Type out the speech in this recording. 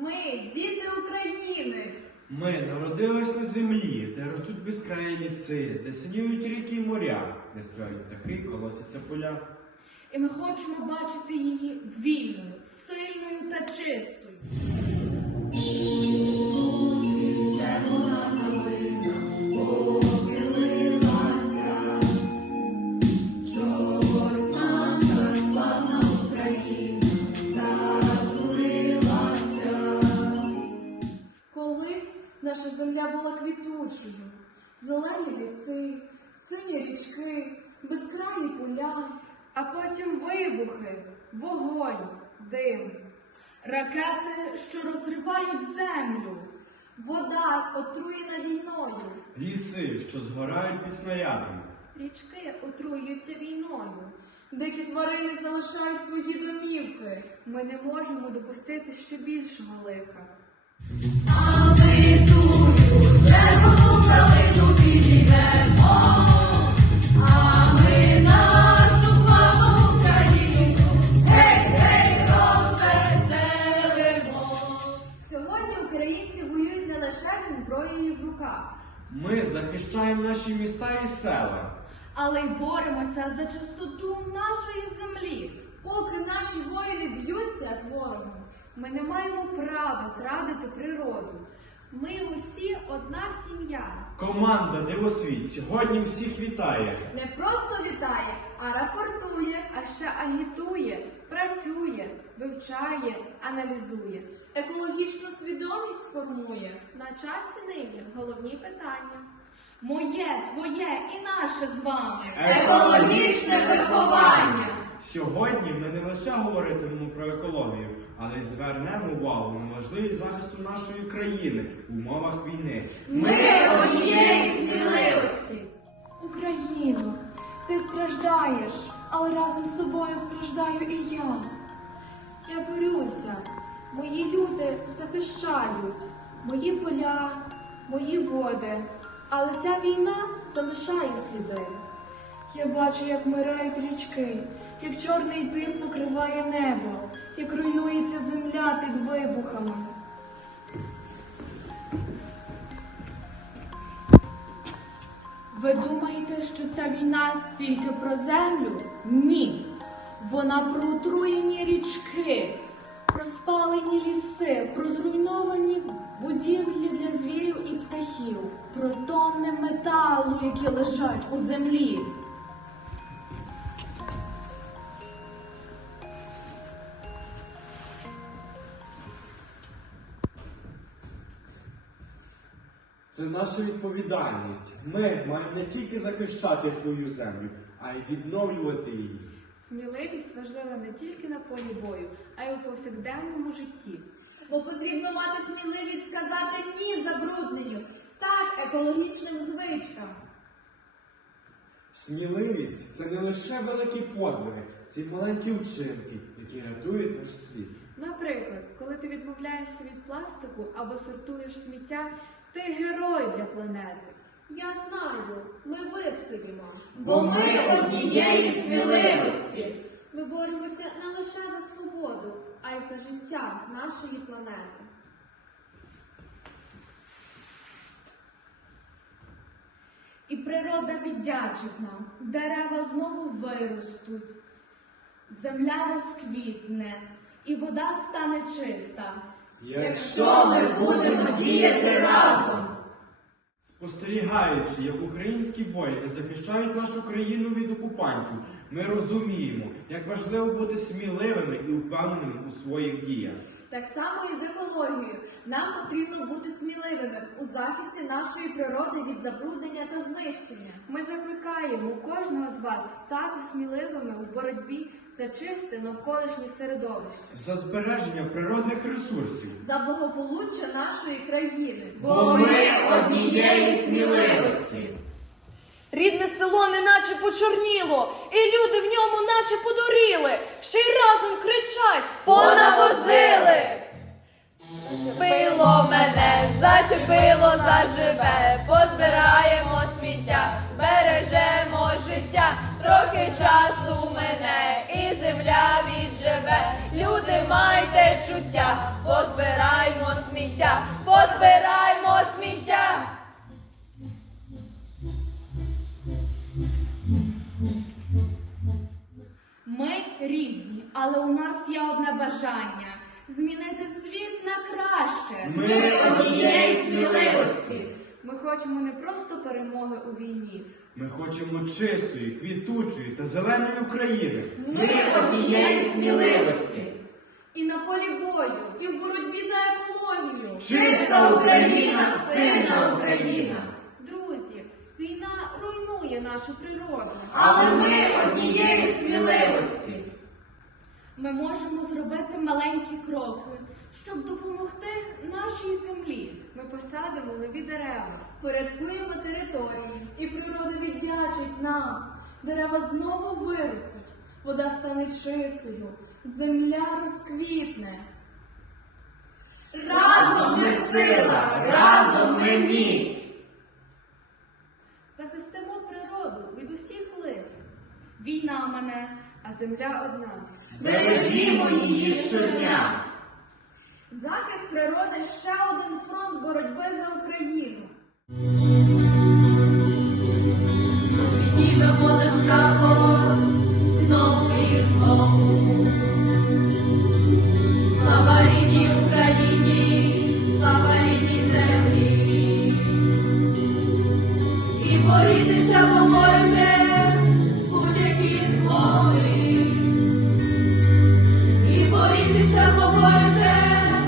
Ми діти України. Ми народились на землі, де ростуть безкраї ліси, де синіють ріки і моря, де співають птахи, колосяться поля. І ми хочемо бачити її вільною, сильною та чистою. Земля була квітучою, зелені ліси, сині річки, безкраї поля, а потім вибухи, вогонь, дим, ракети, що розривають землю, вода отруєна війною, Ліси, що згорають під снарядами. річки отруюються війною. Дикі тварини залишають свої домівки. Ми не можемо допустити ще більшого лиха. Наші міста і села. але й боремося за чистоту нашої землі. Поки наші воїни б'ються з ворогом, ми не маємо права зрадити природу. Ми усі одна сім'я. Команда Дивосвіт сьогодні всіх вітає. Не просто вітає, а рапортує, а ще агітує, працює, вивчає, аналізує. Екологічну свідомість формує. На часі нині головні питання. Моє, твоє і наше з вами. Екологічне виховання. Сьогодні ми не лише говоритимемо про екологію, але й звернемо увагу на важливість захисту нашої країни в умовах війни. Ми однієї сміливості. Україно, ти страждаєш, але разом з собою страждаю і я. Я борюся, мої люди захищають мої поля, мої води, але ця війна залишає сліди. Я бачу, як вмирають річки, як чорний дим покриває небо, як руйнується земля під вибухами. Ви думаєте, що ця війна тільки про землю? Ні. Вона про отруєні річки, спалені ліси, про зруйновані будівлі для звірів і птахів, про тонни металу, які лежать у землі. Це наша відповідальність. Ми маємо не тільки захищати свою землю, а й відновлювати її. Сміливість важлива не тільки на полі бою, а й у повсякденному житті. Бо потрібно мати сміливість сказати ні забрудненню, так екологічним звичкам. Сміливість це не лише великі подвиги, це й маленькі вчинки, які рятують наш світ. Наприклад, коли ти відмовляєшся від пластику або сортуєш сміття, ти герой для планети. Я знаю, ми вистоїмо. Бо ми однієї сміливості. Ми боремося не лише за свободу, а й за життя нашої планети. І природа віддячить нам, дерева знову виростуть, земля розквітне, і вода стане чиста. Якщо ми будемо діяти разом. Спостерігаючи, як українські воїни захищають нашу країну від окупантів, ми розуміємо, як важливо бути сміливими і впевненими у своїх діях. Так само і з екологією. Нам потрібно бути сміливими у захисті нашої природи від забруднення та знищення. Ми закликаємо кожного з вас стати сміливими у боротьбі за чисте навколишнє середовище. За збереження природних ресурсів. За благополуччя нашої країни. Бо ми однієї сміливості. Рідне село неначе почорніло, і люди в ньому наче подуріли, ще й разом кричать Понавозили! Зачепило мене, зачепило заживе, позбираємо співчуття, позбираймо сміття, позбираймо сміття. Ми різні, але у нас є одне бажання змінити світ на краще. Ми однієї сміливості. Ми хочемо не просто перемоги у війні. Ми хочемо чистої, квітучої та зеленої України. Ми однієї сміливості. І на полі бою, і в боротьбі за екологію. Чиста Україна, сильна Україна. Друзі, війна руйнує нашу природу. Але ми однієї сміливості. Ми можемо зробити маленькі кроки, щоб допомогти нашій землі. Ми посадимо нові дерева. Порядкуємо території, і природа віддячить нам. Дерева знову виростуть, вода стане чистою, земля розквітне. Разом ми сила, разом ми міць. Захистимо природу від усіх лих. Війна мене, а земля одна. Бережімо її щодня. Захист природи ще один фронт боротьби за Україну. Підіймемо наш прапор борітися поборете